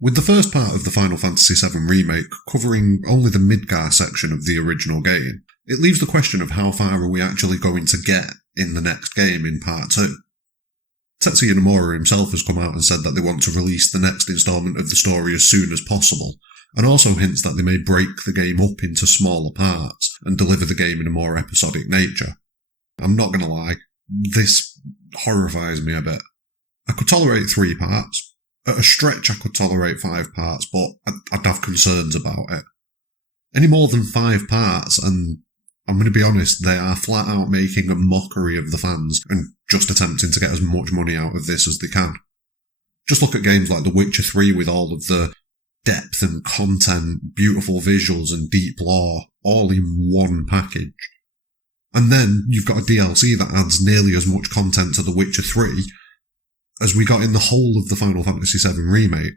With the first part of the Final Fantasy VII Remake covering only the Midgar section of the original game, it leaves the question of how far are we actually going to get in the next game in Part 2. Tetsuya Nomura himself has come out and said that they want to release the next instalment of the story as soon as possible, and also hints that they may break the game up into smaller parts and deliver the game in a more episodic nature. I'm not going to lie, this horrifies me a bit. I could tolerate 3 parts. At a stretch I could tolerate 5 parts, but I'd have concerns about it. Any more than 5 parts, and I'm going to be honest, they are flat out making a mockery of the fans and just attempting to get as much money out of this as they can. Just look at games like The Witcher 3 with all of the depth and content, beautiful visuals and deep lore, all in one package. And then you've got a DLC that adds nearly as much content to The Witcher 3 as we got in the whole of the Final Fantasy VII Remake.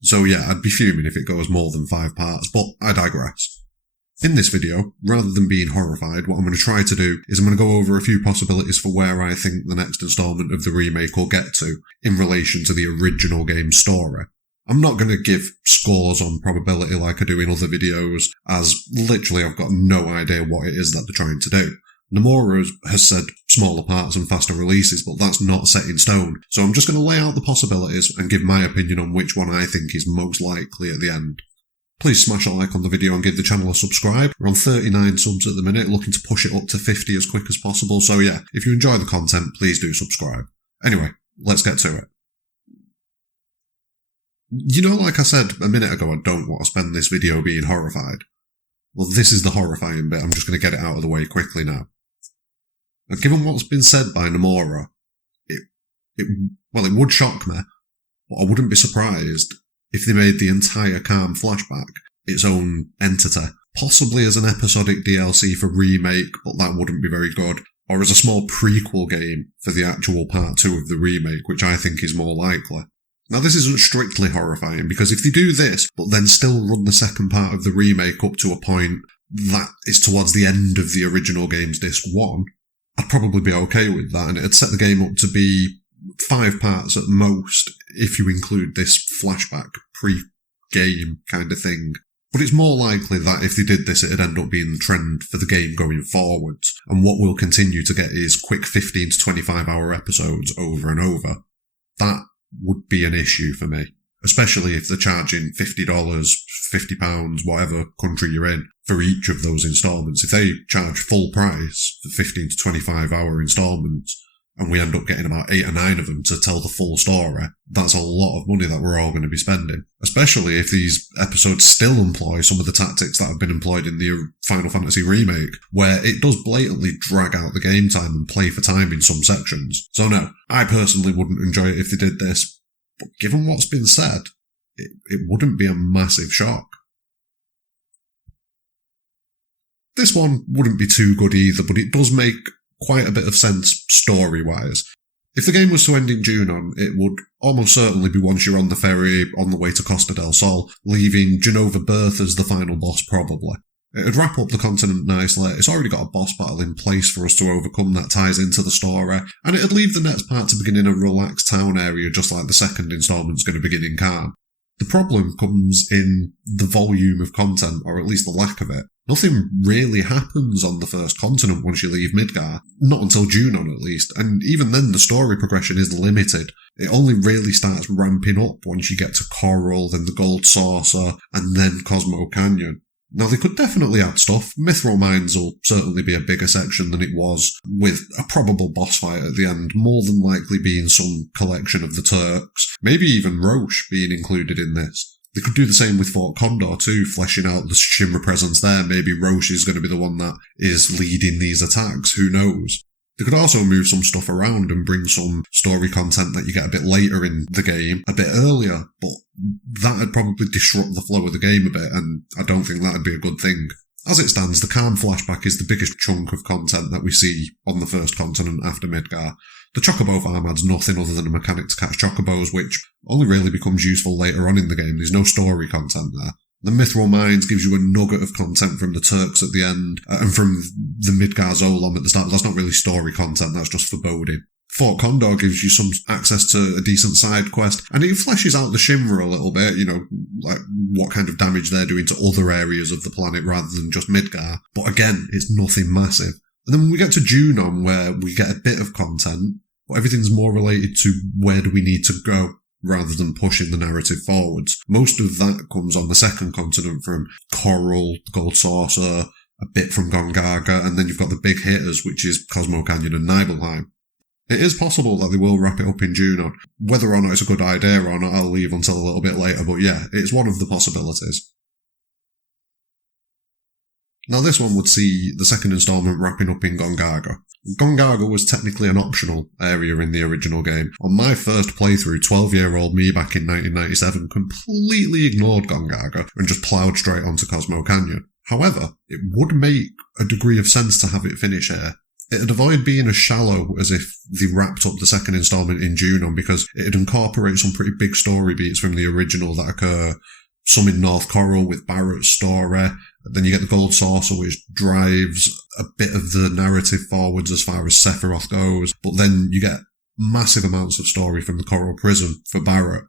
So yeah, I'd be fuming if it goes more than 5 parts, but I digress. In this video, rather than being horrified, what I'm going to try to do is I'm going to go over a few possibilities for where I think the next instalment of the remake will get to in relation to the original game's story. I'm not going to give scores on probability like I do in other videos, as literally I've got no idea what it is that they're trying to do. Nomura has said smaller parts and faster releases, but that's not set in stone, so I'm just going to lay out the possibilities and give my opinion on which one I think is most likely at the end. Please smash a like on the video and give the channel a subscribe. We're on 39 subs at the minute, looking to push it up to 50 as quick as possible, so yeah, if you enjoy the content, please do subscribe. Anyway, let's get to it. You know, like I said a minute ago, I don't want to spend this video being horrified. Well, this is the horrifying bit. I'm just going to get it out of the way quickly now. Now, given what's been said by Nomura, it would shock me, but I wouldn't be surprised if they made the entire Calm Flashback its own entity, possibly as an episodic DLC for Remake, but that wouldn't be very good, or as a small prequel game for the actual Part 2 of the remake, which I think is more likely. Now, this isn't strictly horrifying, because if they do this, but then still run the second part of the remake up to a point that is towards the end of the original game's Disc 1, I'd probably be okay with that, and it'd set the game up to be 5 parts at most, if you include this flashback pre-game kind of thing. But it's more likely that if they did this, it'd end up being the trend for the game going forwards, and what we'll continue to get is quick 15 to 25 hour episodes over and over. That would be an issue for me, especially if they're charging $50, £50, whatever country you're in, for each of those installments. If they charge full price for 15 to 25 hour installments, and we end up getting about 8 or 9 of them to tell the full story, that's a lot of money that we're all going to be spending. Especially if these episodes still employ some of the tactics that have been employed in the Final Fantasy Remake, where it does blatantly drag out the game time and play for time in some sections. So no, I personally wouldn't enjoy it if they did this, but given what's been said, it wouldn't be a massive shock. This one wouldn't be too good either, but it does make quite a bit of sense story-wise. If the game was to end in Junon, it would almost certainly be once you're on the ferry on the way to Costa del Sol, leaving Genova Birth as the final boss probably. It'd wrap up the continent nicely, it's already got a boss battle in place for us to overcome that ties into the story, and it'd leave the next part to begin in a relaxed town area just like the second installment's going to begin in Calm. The problem comes in the volume of content, or at least the lack of it. Nothing really happens on the first continent once you leave Midgar, not until Junon at least, and even then the story progression is limited. It only really starts ramping up once you get to Coral, then the Gold Saucer, and then Cosmo Canyon. Now they could definitely add stuff. Mithril Mines will certainly be a bigger section than it was, with a probable boss fight at the end, more than likely being some collection of the Turks, maybe even Roche being included in this. They could do the same with Fort Condor too, fleshing out the Shinra presence there. Maybe Roche is going to be the one that is leading these attacks, who knows. They could also move some stuff around and bring some story content that you get a bit later in the game, a bit earlier, but that'd probably disrupt the flow of the game a bit, and I don't think that'd be a good thing. As it stands, the Calm Flashback is the biggest chunk of content that we see on the first continent after Midgar. The Chocobo farm adds nothing other than a mechanic to catch chocobos, which only really becomes useful later on in the game. There's no story content there. The Mithril Mines gives you a nugget of content from the Turks at the end, and from the Midgar Zolom at the start. That's not really story content, that's just foreboding. Fort Condor gives you some access to a decent side quest, and it fleshes out the Shinra a little bit, like what kind of damage they're doing to other areas of the planet rather than just Midgar. But again, it's nothing massive. And then when we get to Junon, where we get a bit of content, but everything's more related to where do we need to go rather than pushing the narrative forwards. Most of that comes on the second continent from Coral, Gold Saucer, a bit from Gongaga, and then you've got the big hitters, which is Cosmo Canyon and Nibelheim. It is possible that they will wrap it up in Junon. Whether or not it's a good idea or not, I'll leave until a little bit later, but yeah, it's one of the possibilities. Now this one would see the second instalment wrapping up in Gongaga. Gongaga was technically an optional area in the original game. On my first playthrough, 12-year-old me back in 1997 completely ignored Gongaga and just ploughed straight onto Cosmo Canyon. However, it would make a degree of sense to have it finish here. It'd avoid being as shallow as if they wrapped up the second instalment in Junon, because it'd incorporate some pretty big story beats from the original that occur, some in North Coral with Barrett's story. Then you get the Gold Saucer, which drives a bit of the narrative forwards as far as Sephiroth goes. But then you get massive amounts of story from the Coral Prison for Barrett.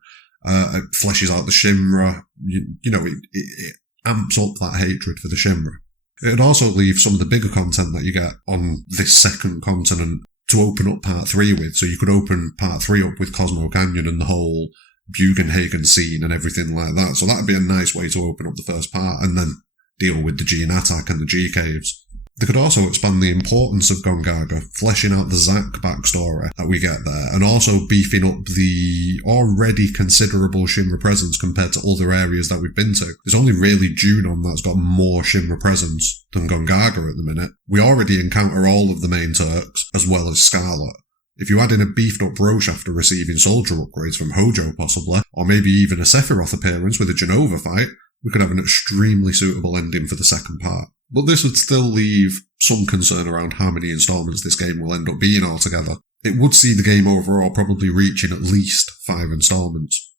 It fleshes out the Shinra. It amps up that hatred for the Shinra. It'd also leave some of the bigger content that you get on this second continent to open up Part 3 with. So you could open Part 3 up with Cosmo Canyon and the whole Bugenhagen scene and everything like that. So that'd be a nice way to open up the first part and then deal with the Gene Attack and the G-Caves. They could also expand the importance of Gongaga, fleshing out the Zack backstory that we get there, and also beefing up the already considerable Shinra presence compared to other areas that we've been to. There's only really Junon that's got more Shinra presence than Gongaga at the minute. We already encounter all of the main Turks, as well as Scarlet. If you add in a beefed up Roche after receiving soldier upgrades from Hojo possibly, or maybe even a Sephiroth appearance with a Genova fight, we could have an extremely suitable ending for the second part. But this would still leave some concern around how many installments this game will end up being altogether. It would see the game overall probably reaching at least 5 installments.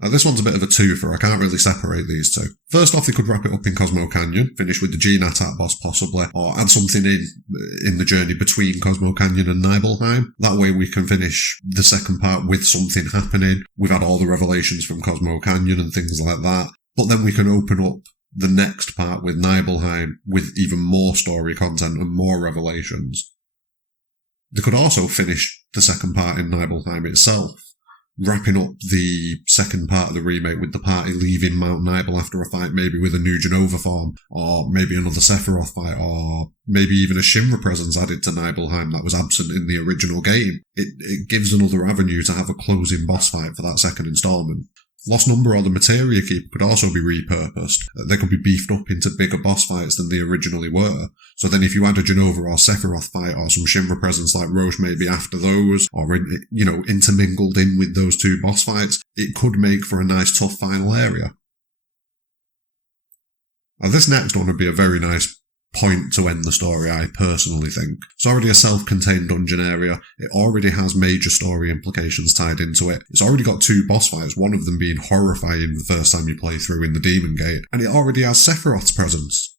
Now this one's a bit of a twofer, I can't really separate these two. First off, they could wrap it up in Cosmo Canyon, finish with the Gene Attack boss possibly, or add something in the journey between Cosmo Canyon and Nibelheim. That way we can finish the second part with something happening. We've had all the revelations from Cosmo Canyon and things like that. But then we can open up the next part with Nibelheim with even more story content and more revelations. They could also finish the second part in Nibelheim itself, wrapping up the second part of the remake with the party leaving Mount Nibel after a fight, maybe with a new Genova form, or maybe another Sephiroth fight, or maybe even a Shinra presence added to Nibelheim that was absent in the original game. It gives another avenue to have a closing boss fight for that second installment. Lost Number or the Materia Keeper could also be repurposed. They could be beefed up into bigger boss fights than they originally were. So then if you add a Genova or Sephiroth fight or some Shinra presence like Roche maybe after those, or intermingled in with those two boss fights, it could make for a nice tough final area. Now this next one would be a very nice point to end the story, I personally think. It's already a self-contained dungeon area. It already has major story implications tied into it. It's already got 2 boss fights, one of them being horrifying the first time you play through in the Demon Gate, and it already has Sephiroth's presence.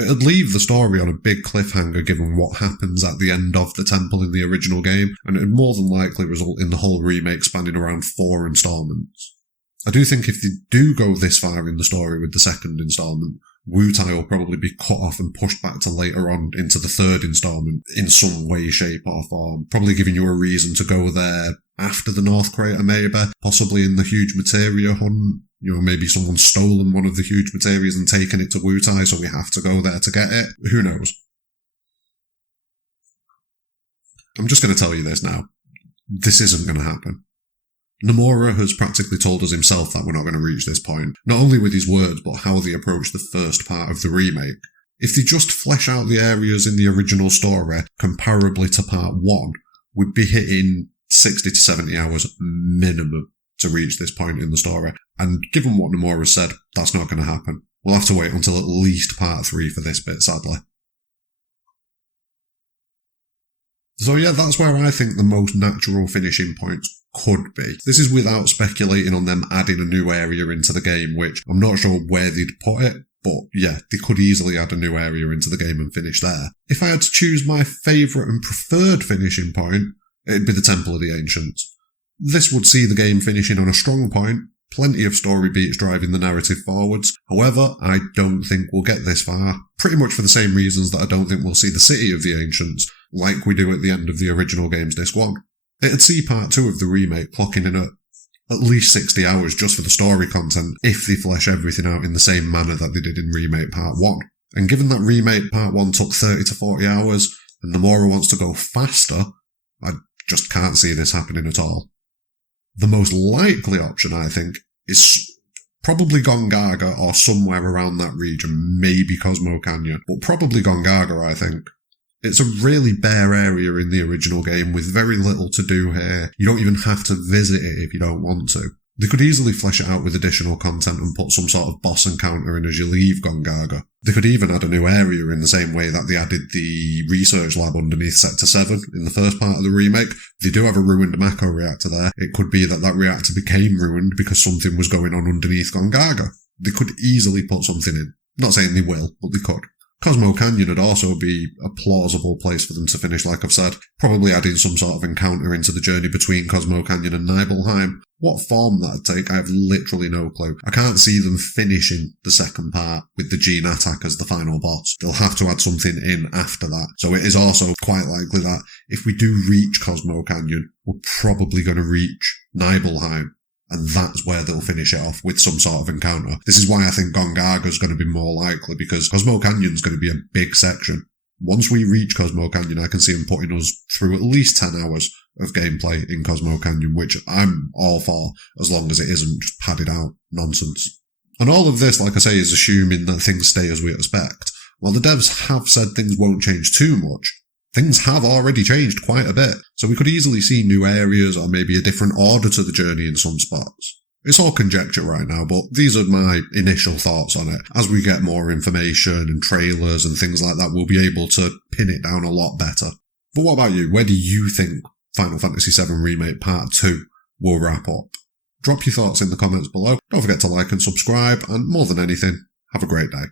It'd leave the story on a big cliffhanger given what happens at the end of the temple in the original game, and it'd more than likely result in the whole remake spanning around 4 installments. I do think if they do go this far in the story with the second installment, Wutai will probably be cut off and pushed back to later on into the third installment in some way, shape or form, probably giving you a reason to go there after the North Crater maybe, possibly in the huge materia hunt. Maybe someone's stolen one of the huge materias and taken it to Wutai, so we have to go there to get it. Who knows? I'm just going to tell you this now. This isn't going to happen. Nomura has practically told us himself that we're not going to reach this point, not only with his words, but how they approach the first part of the remake. If they just flesh out the areas in the original story comparably to part 1, we'd be hitting 60 to 70 hours minimum to reach this point in the story. And given what Nomura said, that's not going to happen. We'll have to wait until at least part 3 for this bit, sadly. So yeah, that's where I think the most natural finishing points could be. This is without speculating on them adding a new area into the game, which I'm not sure where they'd put it, But yeah, they could easily add a new area into the game and finish there. If I had to choose my favourite and preferred finishing point, it'd be the Temple of the Ancients. This would see the game finishing on a strong point, plenty of story beats driving the narrative forwards. However, I don't think we'll get this far, pretty much for the same reasons that I don't think we'll see the City of the Ancients, like we do at the end of the original game's Disc 1. It'd see Part 2 of the remake clocking in at least 60 hours just for the story content, if they flesh everything out in the same manner that they did in Remake Part 1. And given that Remake Part 1 took 30 to 40 hours, and Nomura wants to go faster, I just can't see this happening at all. The most likely option, I think, is probably Gongaga or somewhere around that region, maybe Cosmo Canyon, but probably Gongaga, I think. It's a really bare area in the original game with very little to do here. You don't even have to visit it if you don't want to. They could easily flesh it out with additional content and put some sort of boss encounter in as you leave Gongaga. They could even add a new area in the same way that they added the research lab underneath Sector 7 in the first part of the remake. They do have a ruined Mako reactor there. It could be that reactor became ruined because something was going on underneath Gongaga. They could easily put something in. Not saying they will, but they could. Cosmo Canyon would also be a plausible place for them to finish, like I've said, probably adding some sort of encounter into the journey between Cosmo Canyon and Nibelheim. What form that'd take, I have literally no clue. I can't see them finishing the second part with the Gene Attack as the final boss. They'll have to add something in after that. So it is also quite likely that if we do reach Cosmo Canyon, we're probably going to reach Nibelheim. And that's where they'll finish it off with some sort of encounter. This is why I think Gongaga is going to be more likely, because Cosmo Canyon is going to be a big section. Once we reach Cosmo Canyon, I can see them putting us through at least 10 hours of gameplay in Cosmo Canyon, which I'm all for, as long as it isn't just padded out nonsense. And all of this, like I say, is assuming that things stay as we expect. While the devs have said things won't change too much, things have already changed quite a bit, so we could easily see new areas or maybe a different order to the journey in some spots. It's all conjecture right now, but these are my initial thoughts on it. As we get more information and trailers and things like that, we'll be able to pin it down a lot better. But what about you? Where do you think Final Fantasy VII Remake Part 2 will wrap up? Drop your thoughts in the comments below. Don't forget to like and subscribe, and more than anything, have a great day.